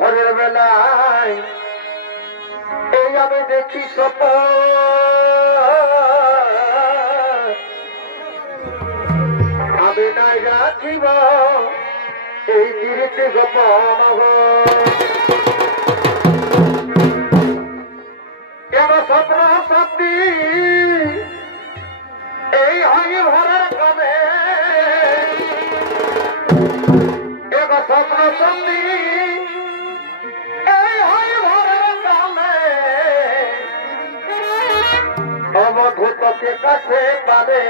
ঘরের বেলায় এই আমি দেখি স্বপ্ন আমি নাই রাখিব এই দৃষ্টি গোপন কেন স্বপ্ন সত্যি এই হয় ভরার কামে এক স্বপ্ন সত্যি অবধূতকে কাছে পাবে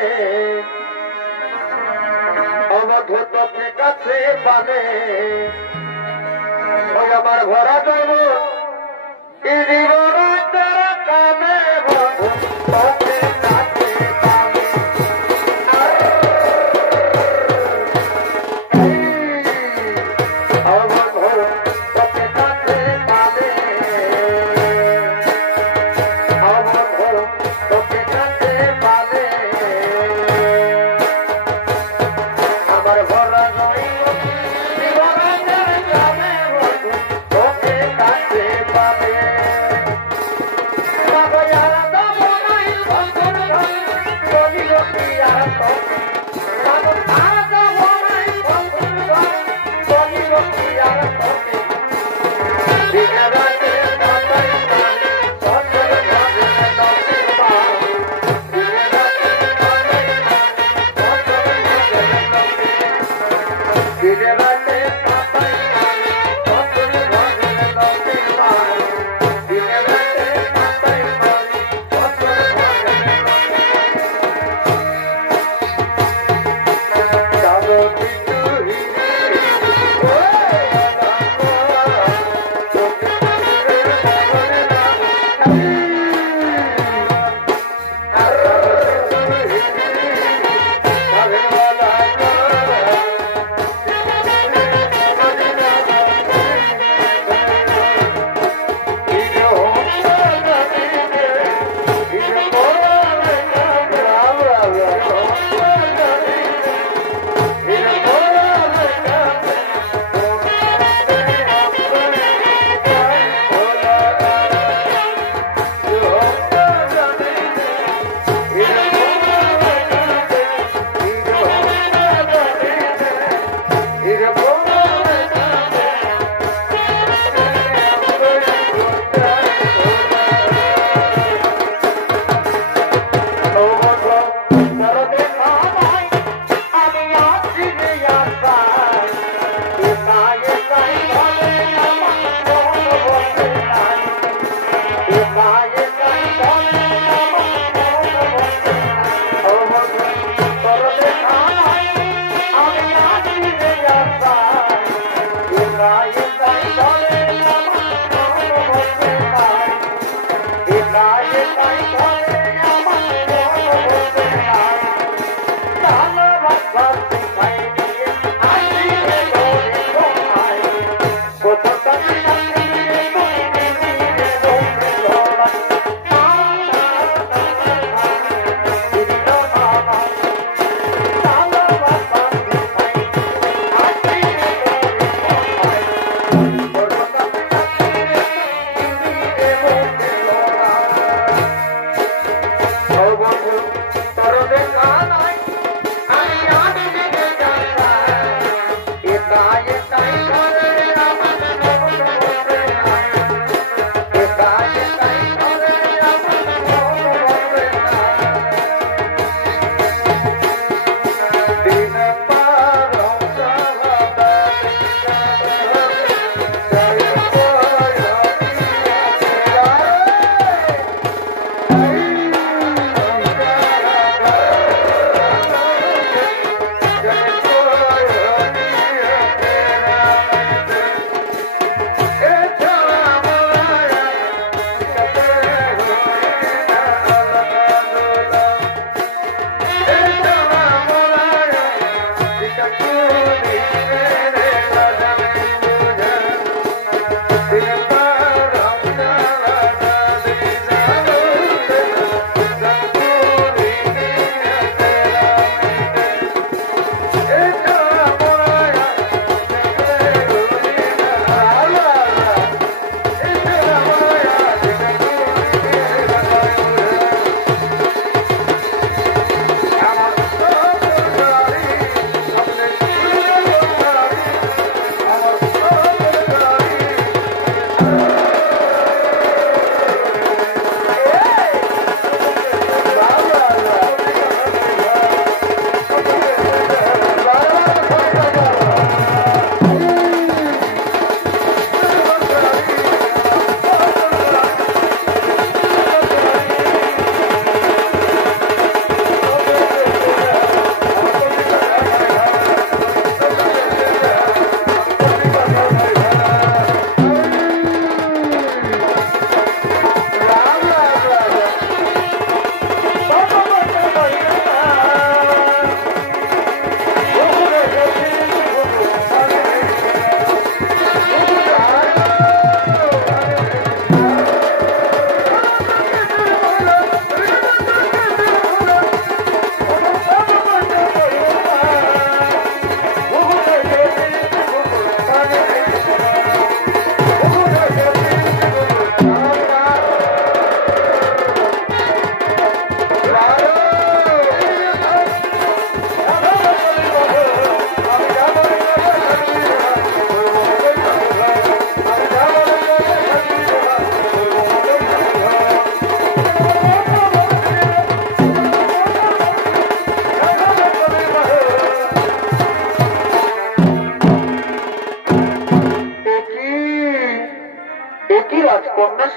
অবধূতকে কাছে পাবে ওই আমার ঘোরা যাব কামে বধূতকে কাছে পাবে অবধূতকে কাছে পাবে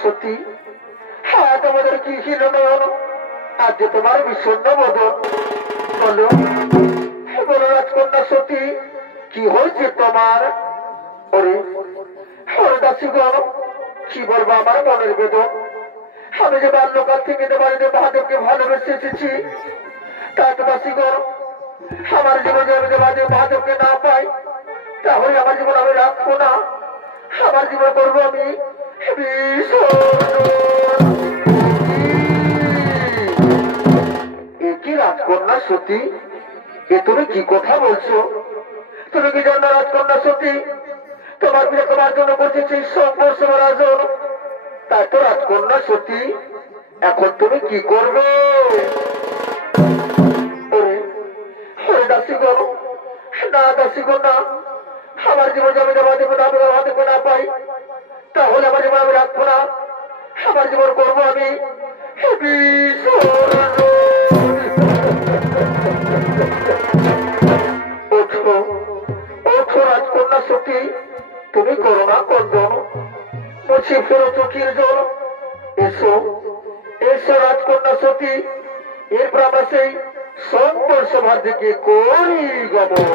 সতী, হ্যাঁ তোমাদের কি ছিল নয়ন, আজ যে তোমার বিষণ্ণ বদন। বলো বলো রাজকন্যা সতী, কি হয়েছে তোমার? ওরে ওরে দাসীগণ, কি বলবো আমার মনের বেদন। আমি যে বাল্যকাল থেকে বাড়িতে মহাদেবকে ভালোবেসে এসেছি, তা তো দাসীগণ আমার জীবনে আমি যে মহাদেবকে না পাই, তাহলে আমার জীবন আমি রাখবো না, আমার জীবন করবো আমি কি রাজকন্যা সতী, এ তুমি কি কথা বলছো? তুমি কি জানো রাজকন্যা সতী, তোমার পিতা তোমার জন্য বসেছে সংঘর্ষ রাজন। তাই তো রাজকন্যা সতী, এখন তুমি কি করবে? দাসীগণ না, দাসীগণ না, আমার জীবন আমি মহাদেব না পাই, তাহলে আমার জীবন আমি রাখবো না, আমার জীবন করবো আমি ওঠো ওঠো রাজকন্যা সতী, তুমি করো না কন্দন, মুছে ফেরো চোখের জল। এসো এসো রাজকন্যা সতী, এরপর আমরা সেই সংঘর্ষ ভার থেকে করি গমন।